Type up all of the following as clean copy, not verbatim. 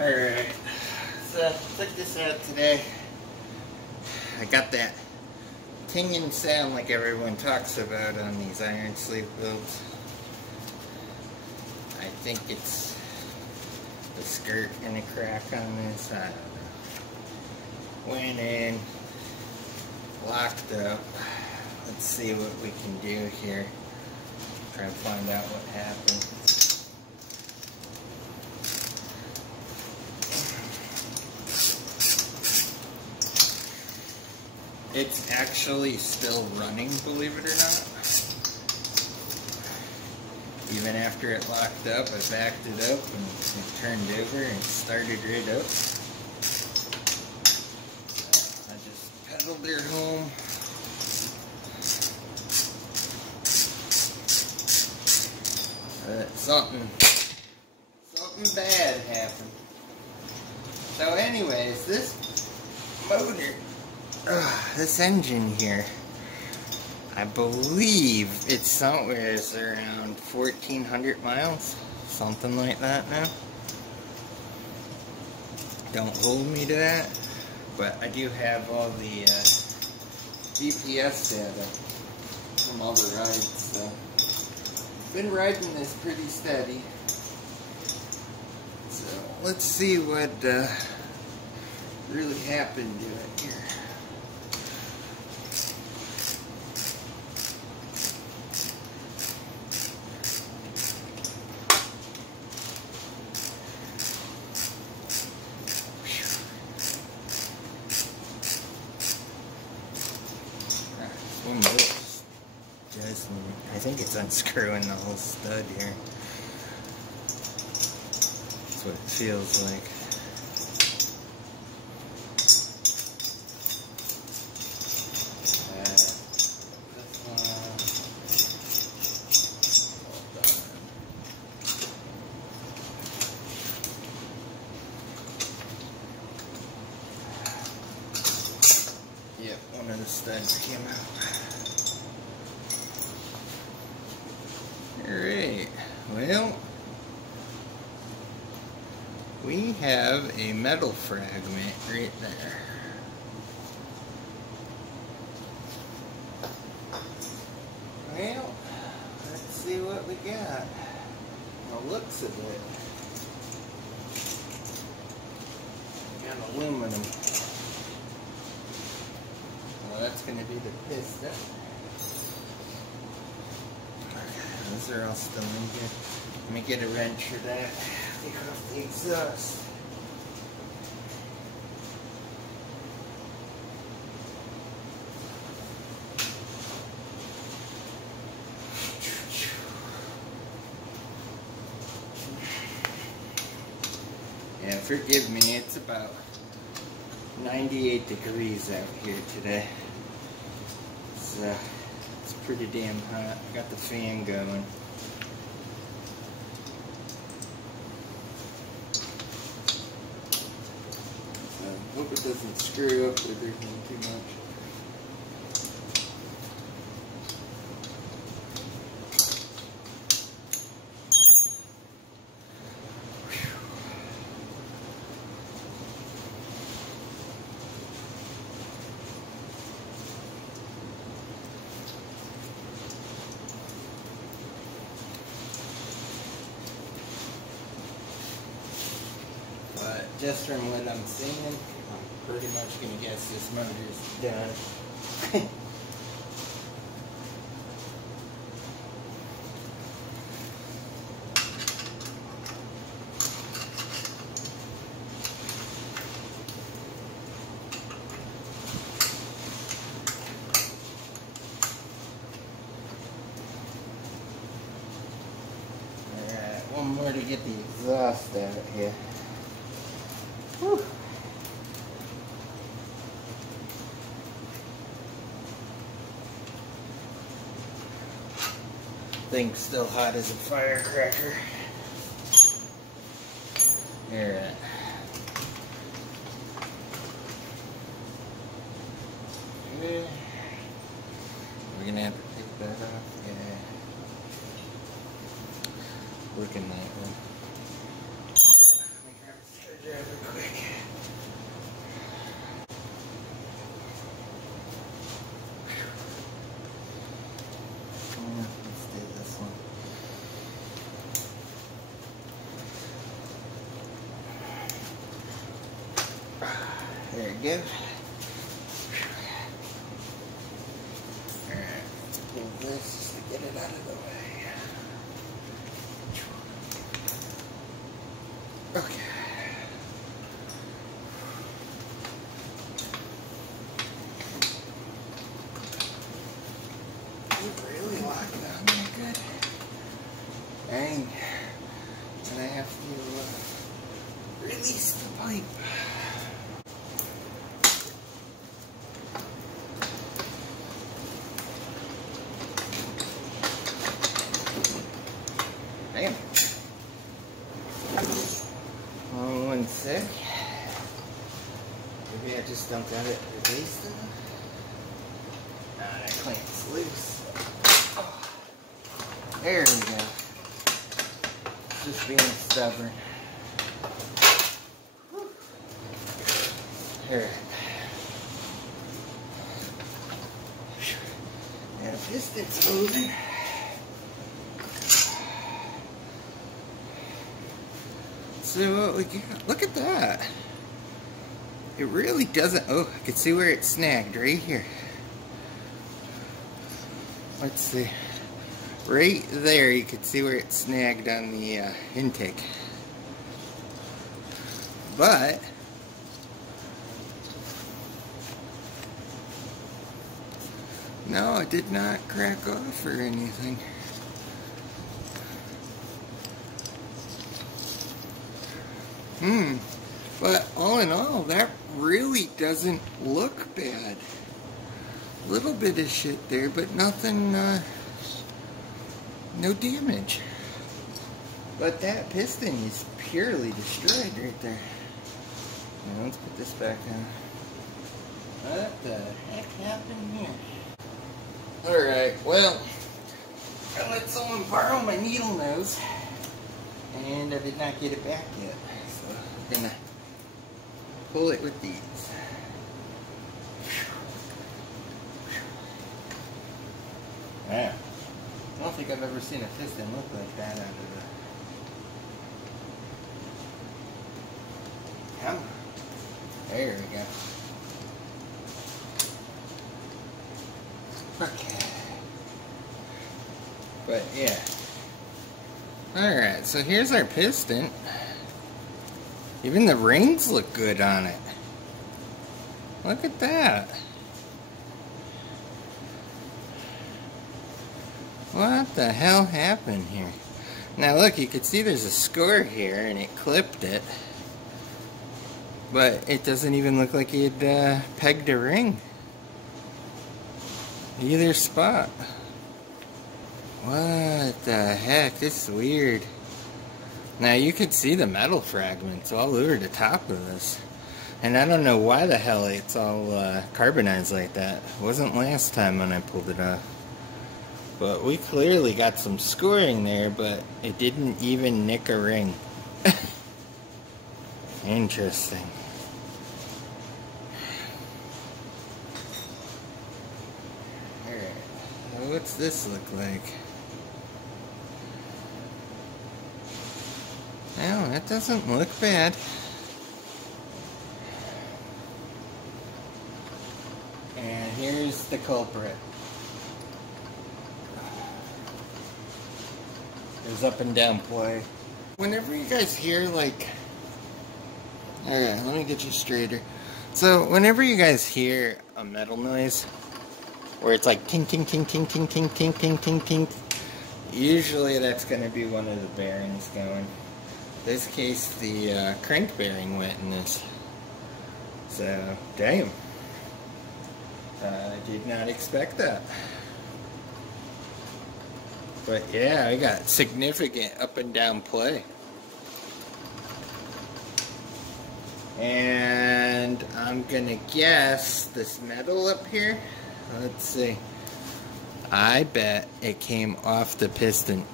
Alright, so check this out today. I got that tinging sound like everyone talks about on these iron sleeve builds. I think it's the skirt and a crack on this. I don't know. Went in, locked up. Let's see what we can do here. Try and find out what happened. It's actually still running, believe it or not. Even after it locked up, I backed it up and it turned over and started right up. I just pedaled her home. Something bad happened. So anyways, this motor, this engine here, I believe it's somewhere around 1,400 miles, something like that now. Don't hold me to that, but I do have all the GPS data from all the rides, so been riding this pretty steady. So let's see what really happened to it here. I think it's unscrewing the whole stud here. That's what it feels like. Yep, one of the studs came out. Alright, well, we have a metal fragment right there. Well, let's see what we got. The looks of it. We got aluminum. Well, that's going to be the piston. Those are all still in here. Let me get a wrench for that. Take off the exhaust. Yeah, forgive me, it's about 98 degrees out here today. So it's pretty damn hot. I got the fan going. So hope it doesn't screw up everything too much. But just from what I'm seeing, I'm pretty much going to guess this motor's done. Alright, one more to get the exhaust out here. Whew. Thing's still hot as a firecracker. Alright. We're gonna have to take that off. Yeah. Looking that one. grab it quick. Yeah, let's do this one. There you go. Alright, let's pull this just to get it out of the way. Okay. You really locked it on there good. Dang. And I have to release the pipe. Damn. Hold on 1 sec. Maybe I just don't got it released enough. Nah, that clamp's loose. Oh. There we go. Just being stubborn. Alright. Now the piston's moving. So what we got, look at that. It really doesn't, oh, I can see where it's snagged right here. Let's see. Right there, you can see where it's snagged on the intake. But no, it did not crack off or anything. But all in all, that really doesn't look bad. A little bit of shit there, but nothing, no damage. But that piston is purely destroyed right there. Now let's put this back on. What the heck happened here? Alright, well, I let someone borrow my needle nose, and I did not get it back yet. So I'm gonna pull it with these. Yeah. I don't think I've ever seen a piston look like that out of the... Come on. There we go. Okay. But yeah. Alright, so here's our piston. Even the rings look good on it. Look at that. What the hell happened here? Now look, you can see there's a score here and it clipped it. But it doesn't even look like it pegged a ring. Either spot. What the heck? This is weird. Now you can see the metal fragments all over the top of this. And I don't know why the hell it's all carbonized like that. It wasn't last time when I pulled it off. But we clearly got some scoring there, but it didn't even nick a ring. Interesting. Alright, what's this look like? No, that doesn't look bad. And here's the culprit. There's up and down play. Whenever you guys hear like... Alright, let me get you straighter. So, whenever you guys hear a metal noise, where it's like ting ting ting ting ting ting ting ting ting ting, usually that's going to be one of the bearings going. In this case, the crank bearing went in this. So, damn. I did not expect that. But yeah, I got significant up and down play. And I'm gonna guess this metal up here, let's see, I bet it came off the piston.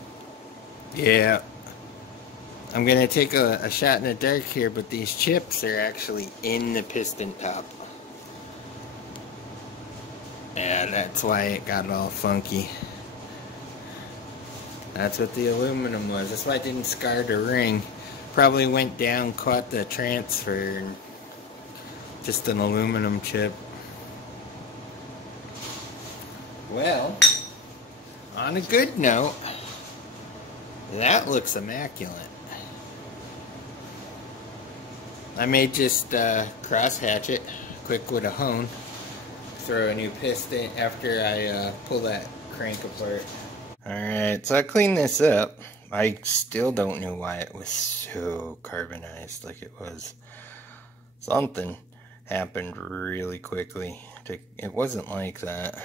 Yeah, I'm going to take a shot in the dark here, but these chips are actually in the piston top. Yeah, that's why it got all funky. That's what the aluminum was. That's why it didn't scar the ring. Probably went down, caught the transfer, and just an aluminum chip. Well, on a good note, that looks immaculate. I may just cross hatch it quick with a hone, throw a new piston after I pull that crank apart. Alright, so I cleaned this up. I still don't know why it was so carbonized like it was. Something happened really quickly. It wasn't like that.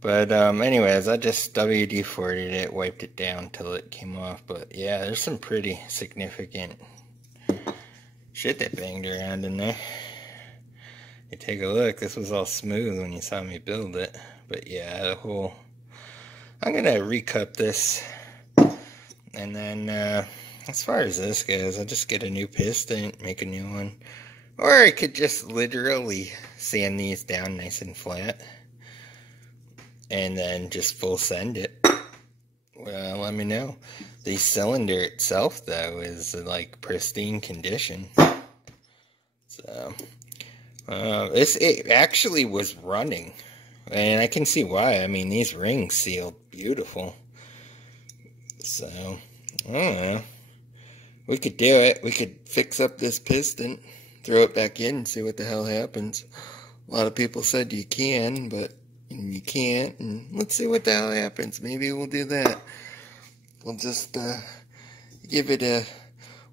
But anyways, I just WD-40'd it, wiped it down till it came off. But yeah, there's some pretty significant shit that banged around in there. You take a look, this was all smooth when you saw me build it. But yeah, the whole... I'm gonna recup this. And then, as far as this goes, I'll just get a new piston, make a new one. Or I could just literally sand these down nice and flat. And then just full send it. Well, let me know. The cylinder itself, though, is like pristine condition. So, it actually was running. And I can see why. I mean, these rings sealed beautiful. So, I don't know. We could do it. We could fix up this piston, throw it back in, and see what the hell happens. A lot of people said you can, but you can't. And let's see what the hell happens. Maybe we'll do that. We'll just give it a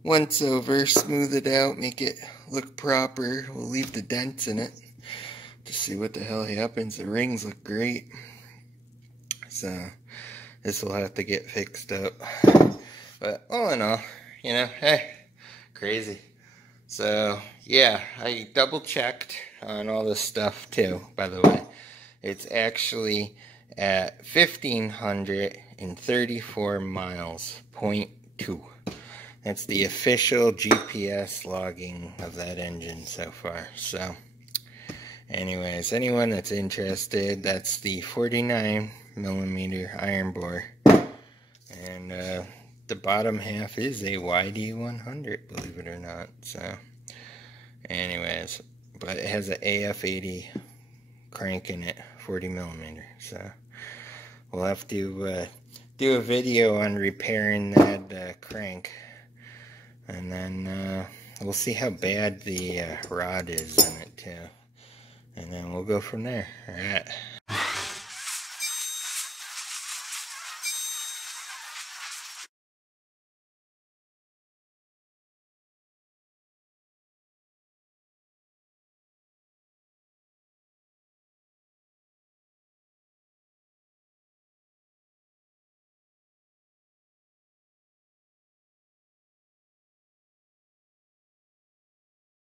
once over, smooth it out, make it look proper. We'll leave the dents in it. Just see what the hell happens. The rings look great. So, this will have to get fixed up. But all in all, you know, hey, crazy. So, yeah, I double checked on all this stuff too, by the way. It's actually at 1,534 miles, 0.2. That's the official GPS logging of that engine so far. So, anyways, anyone that's interested, that's the 49mm iron bore. And the bottom half is a YD100, believe it or not. So, anyways, but it has an AF80 crank in it, 40mm. So, we'll have to do a video on repairing that crank. And then we'll see how bad the rod is in it too. And then we'll go from there. Alright.